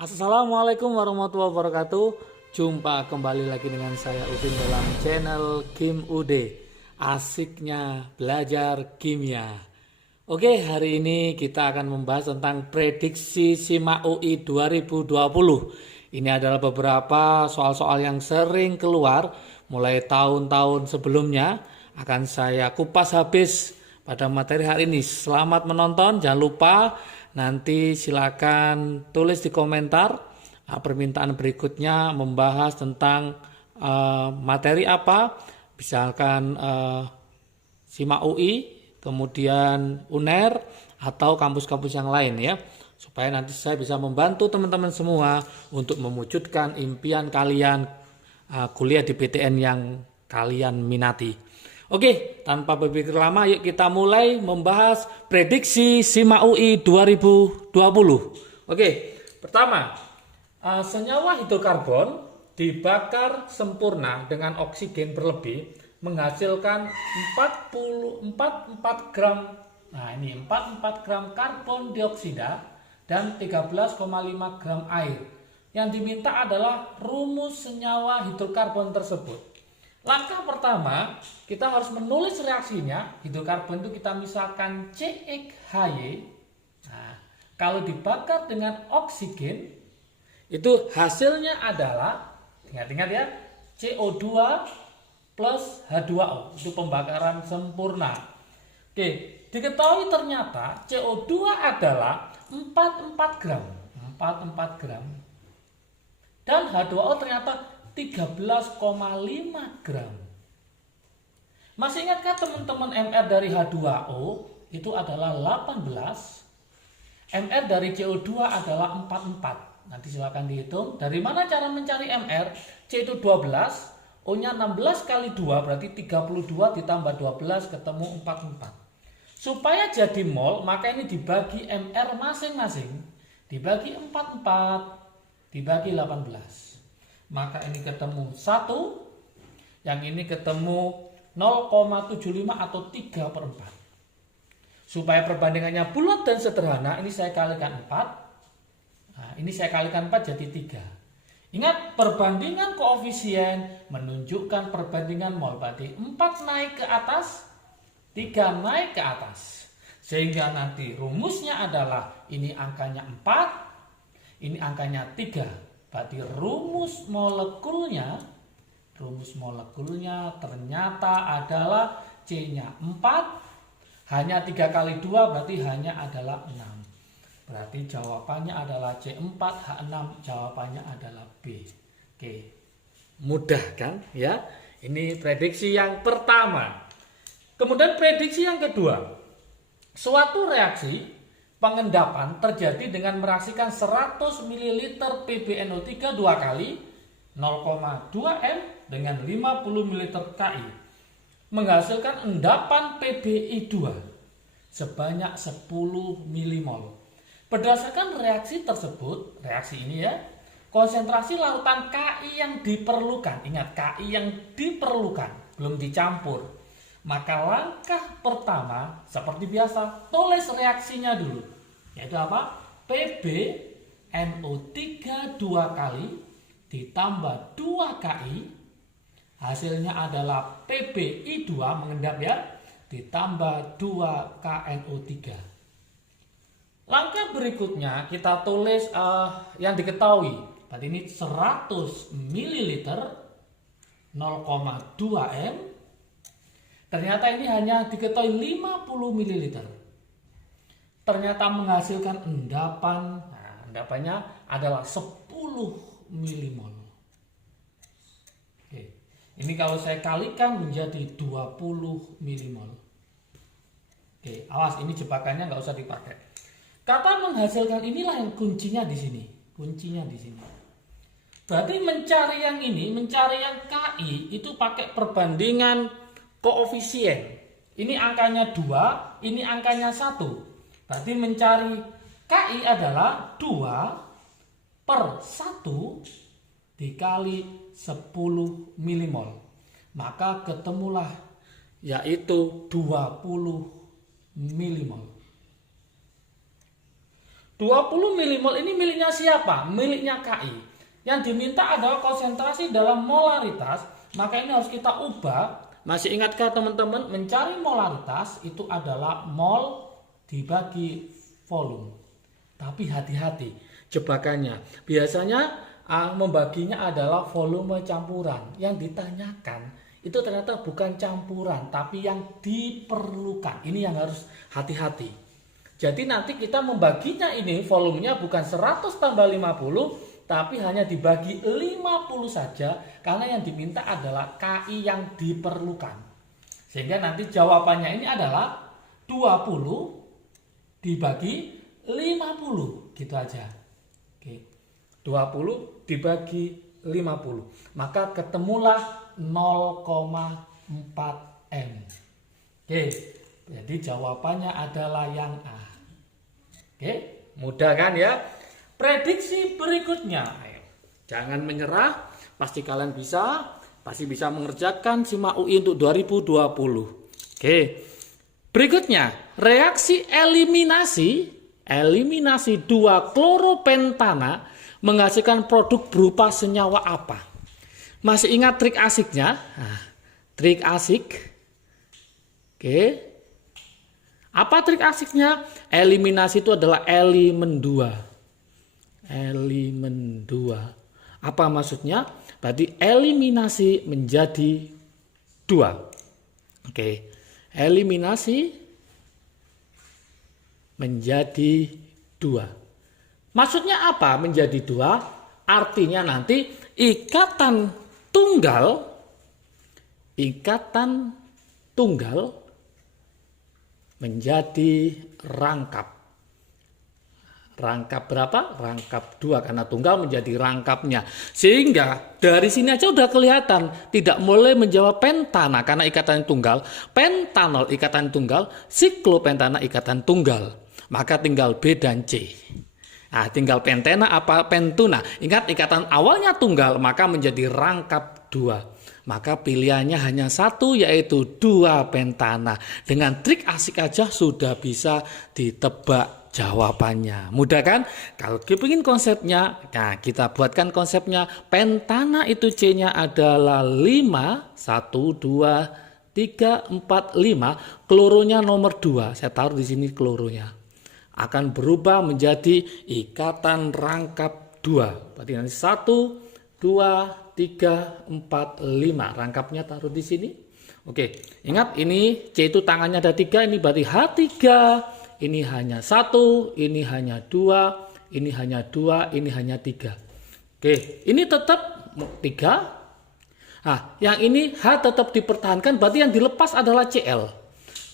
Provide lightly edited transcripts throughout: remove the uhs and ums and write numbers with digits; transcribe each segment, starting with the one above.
Assalamualaikum warahmatullahi wabarakatuh. Jumpa kembali lagi dengan saya Udin dalam channel Game UD. Asiknya belajar kimia. Oke, hari ini kita akan membahas tentang prediksi SIMAK UI 2020. Ini adalah beberapa soal-soal yang sering keluar mulai tahun-tahun sebelumnya. Akan saya kupas habis pada materi hari ini. Selamat menonton, jangan lupa nanti silakan tulis di komentar permintaan berikutnya membahas tentang materi apa, misalkan SIMAK UI, kemudian UNER atau kampus-kampus yang lain ya, supaya nanti saya bisa membantu teman-teman semua untuk mewujudkan impian kalian kuliah di PTN yang kalian minati. Oke, tanpa berpikir lama yuk kita mulai membahas prediksi SIMAK UI 2020. Oke, pertama, senyawa hidrokarbon dibakar sempurna dengan oksigen berlebih menghasilkan 44 gram. Nah, ini 44 gram karbon dioksida dan 13,5 gram air. Yang diminta adalah rumus senyawa hidrokarbon tersebut. Langkah pertama, kita harus menulis reaksinya. Hidrokarbon itu kita misalkan CXHY. Nah, kalau dibakar dengan oksigen, itu hasilnya adalah, ingat-ingat ya, CO2 plus H2O. Itu pembakaran sempurna. Oke, diketahui ternyata CO2 adalah 44 gram. 44 gram. Dan H2O ternyata 13,5 gram. Masih ingatkah teman-teman MR dari H2O itu adalah 18, MR dari CO2 adalah 44. Nanti silakan dihitung. Dari mana cara mencari MR? C itu 12, O-nya 16 kali 2 berarti 32 ditambah 12 ketemu 44. Supaya jadi mol, maka ini dibagi MR masing-masing, dibagi 44, dibagi 18. Maka ini ketemu 1, yang ini ketemu 0,75 atau 3/4. Supaya perbandingannya bulat dan sederhana, ini saya kalikan 4. Nah, ini saya kalikan 4 jadi 3. Ingat, perbandingan koefisien menunjukkan perbandingan mol. Berarti 4 naik ke atas, 3 naik ke atas. Sehingga nanti rumusnya adalah ini angkanya 4, ini angkanya 3. Berarti rumus molekulnya ternyata adalah C-nya 4, hanya 3 kali 2 berarti hanya adalah 6. Berarti jawabannya adalah C4, H6, jawabannya adalah B. Oke, mudah kan ya? Ini prediksi yang pertama. Kemudian prediksi yang kedua, suatu reaksi pengendapan terjadi dengan mereaksikan 100 ml PbNO3 dua kali 0,2 M dengan 50 ml Ki menghasilkan endapan PbI2 sebanyak 10 mmol. Berdasarkan reaksi tersebut, reaksi ini ya, konsentrasi larutan Ki yang diperlukan, ingat Ki yang diperlukan, belum dicampur. Maka langkah pertama seperti biasa, tulis reaksinya dulu. Yaitu apa? PbNO3 dua kali ditambah 2 Ki. Hasilnya adalah PbI2 mengendap ya, ditambah 2 KNO3. Langkah berikutnya kita tulis yang diketahui. Berarti ini 100 ml 0,2 M. Ternyata ini hanya diketahui 50 ml. Ternyata menghasilkan endapan. Nah, endapannya adalah 10 mmol. Oke. Ini kalau saya kalikan menjadi 20 mmol. Oke, awas ini jebakannya nggak usah dipakai. Kata menghasilkan inilah yang kuncinya di sini. Kuncinya di sini. Berarti mencari yang ini, mencari yang Ki itu pakai perbandingan koefisien. Ini angkanya 2, ini angkanya 1. Berarti mencari Ki adalah 2/1 dikali 10 mmol. Maka ketemulah yaitu 20 mmol. 20 milimol ini miliknya siapa? Miliknya KI. Yang diminta adalah konsentrasi dalam molaritas, maka ini harus kita ubah. Masih ingatkah teman-teman? Mencari molaritas itu adalah mol dibagi volume. Tapi hati-hati jebakannya. Biasanya membaginya adalah volume campuran. Yang ditanyakan itu ternyata bukan campuran, tapi yang diperlukan. Ini yang harus hati-hati. Jadi nanti kita membaginya ini volumenya bukan 100 tambah 50, tapi hanya dibagi 50 saja, karena yang diminta adalah KI yang diperlukan. Sehingga nanti jawabannya ini adalah 20 dibagi 50, gitu aja. Oke. 20 dibagi 50. Maka ketemulah 0,4 M. Oke. Jadi jawabannya adalah yang A. Oke, mudah kan ya? Prediksi berikutnya. Ayo. Jangan menyerah, pasti kalian bisa, pasti bisa mengerjakan SIMA UI untuk 2020. Oke. Berikutnya, reaksi eliminasi 2 kloropentana menghasilkan produk berupa senyawa apa? Masih ingat trik asiknya? Nah, trik asik. Oke. Apa trik asiknya? Eliminasi itu adalah elemen 2. Elemen 2. Apa maksudnya? Berarti eliminasi menjadi 2. Oke. Eliminasi menjadi 2. Maksudnya apa menjadi 2? Artinya nanti ikatan tunggal menjadi rangkap. Rangkap berapa? Rangkap 2, karena tunggal menjadi rangkapnya. Sehingga dari sini aja udah kelihatan tidak boleh menjawab pentana karena ikatan tunggal, pentanol ikatan tunggal, siklopentana ikatan tunggal. Maka tinggal B dan C. Nah, tinggal pentena apa pentuna. Ingat ikatan awalnya tunggal, maka menjadi rangkap 2. Maka pilihannya hanya 1, yaitu 2 pentana. Dengan trik asik aja sudah bisa ditebak jawabannya. Mudah kan? Kalau kepingin konsepnya, nah kita buatkan konsepnya. Pentana itu C-nya adalah 5, 1, 2, 3, 4, 5. Kloronya nomor 2. Saya taruh di sini kloronya. Akan berubah menjadi ikatan rangkap 2. Berarti nanti 1, 2, 3, 4, 5. Rangkapnya taruh di sini. Oke, ingat ini C itu tangannya ada 3, ini berarti H3. Ini hanya 1, ini hanya 2, ini hanya 2, ini hanya 3. Oke, ini tetap 3. Nah, yang ini H tetap dipertahankan, berarti yang dilepas adalah Cl.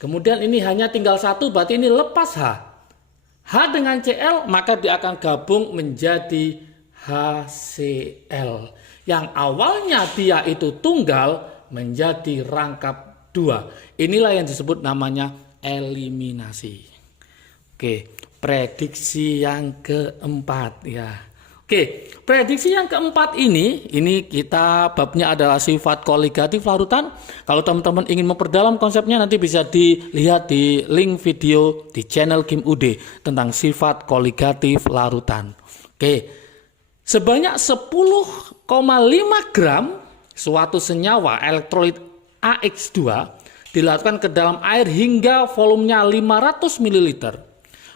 Kemudian ini hanya tinggal 1, berarti ini lepas H. H dengan Cl, maka dia akan gabung menjadi HCl. Yang awalnya dia itu tunggal menjadi rangkap 2. Inilah yang disebut namanya eliminasi. Oke, prediksi yang keempat ya. Oke, prediksi yang keempat ini kita babnya adalah sifat koligatif larutan. Kalau teman-teman ingin memperdalam konsepnya nanti bisa dilihat di link video di channel Kim UD tentang sifat koligatif larutan. Oke. Sebanyak 10,5 gram suatu senyawa elektrolit AX2 dilarutkan ke dalam air hingga volumenya 500 ml.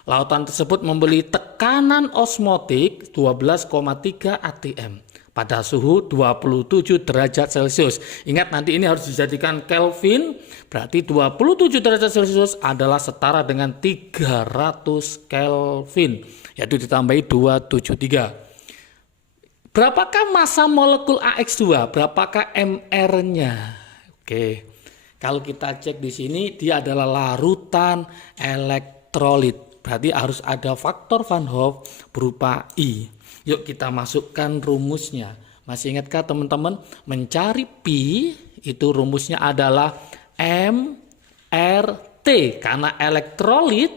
Lautan tersebut memberi tekanan osmotik 12,3 atm pada suhu 27 derajat Celcius. Ingat nanti ini harus dijadikan Kelvin, berarti 27 derajat Celcius adalah setara dengan 300 Kelvin, yaitu ditambahi 273. Berapakah massa molekul AX2? Berapakah mR-nya? Oke. Kalau kita cek di sini dia adalah larutan elektrolit. Berarti harus ada faktor Van Hoff berupa I. Yuk kita masukkan rumusnya. Masih ingatkah teman-teman? Mencari pi itu rumusnya adalah mRT karena elektrolit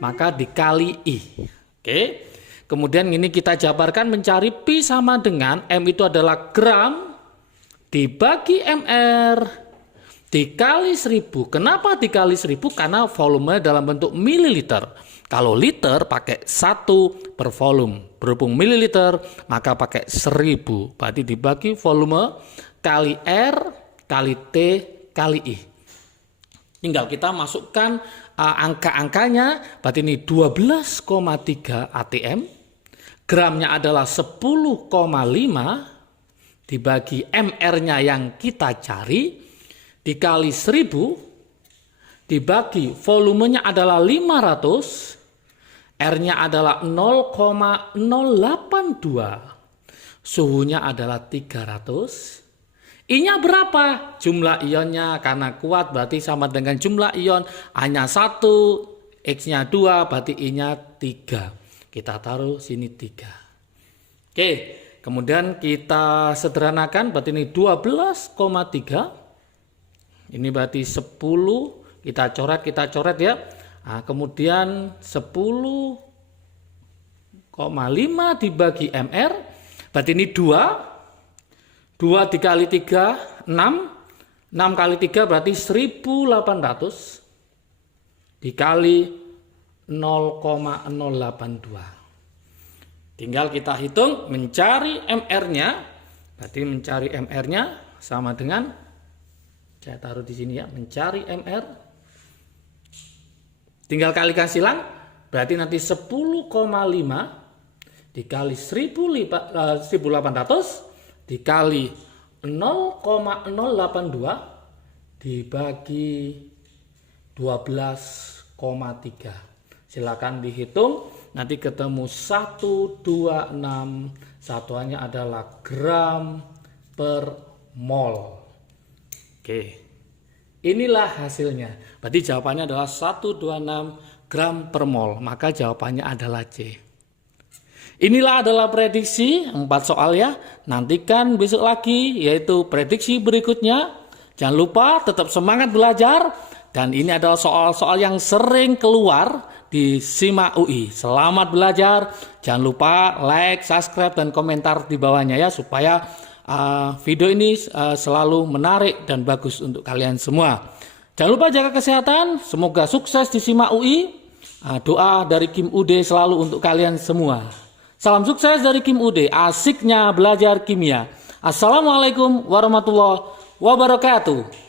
maka dikali I. Oke. Kemudian ini kita jabarkan mencari pi sama dengan M itu adalah gram dibagi MR dikali 1000. Kenapa dikali 1000? Karena volume dalam bentuk mililiter. Kalau liter pakai 1 per volume. Berhubung mililiter maka pakai 1000. Berarti dibagi volume kali R kali T kali I. Tinggal kita masukkan angka-angkanya. Berarti ini 12,3 atm. Gramnya adalah 10,5 dibagi MR-nya yang kita cari dikali 1000 dibagi volumenya adalah 500. R-nya adalah 0,082. Suhunya adalah 300. I-nya berapa? Jumlah ionnya karena kuat berarti sama dengan jumlah ion hanya 1. X-nya 2 berarti I-nya 3. Kita taruh sini 3. Oke, kemudian kita sederhanakan berarti ini 12,3. Ini berarti 10. Kita coret ya. Nah, kemudian 10,5 dibagi MR, berarti ini 2. 2 dikali 3, 6. 6 kali 3 berarti 1800 dikali 0,082. Tinggal kita hitung mencari MR-nya. Berarti mencari MR-nya sama dengan, saya taruh di sini ya, mencari MR. Tinggal kalikan silang, berarti nanti 10,5 dikali 1800 dikali 0,082 dibagi 12,3. Silakan dihitung, nanti ketemu 126, satuannya adalah gram per mol. Oke. Inilah hasilnya. Berarti jawabannya adalah 126 gram per mol. Maka jawabannya adalah C. Inilah adalah prediksi 4 soal ya. Nantikan besok lagi yaitu prediksi berikutnya. Jangan lupa tetap semangat belajar. Dan ini adalah soal-soal yang sering keluar di SIMAK UI. Selamat belajar. Jangan lupa like, subscribe, dan komentar di bawahnya ya. Supaya video ini selalu menarik dan bagus untuk kalian semua. Jangan lupa jaga kesehatan, semoga sukses di SIMAK UI. Doa dari Kim UD selalu untuk kalian semua. Salam sukses dari Kim UD, asiknya belajar kimia. Assalamualaikum warahmatullahi wabarakatuh.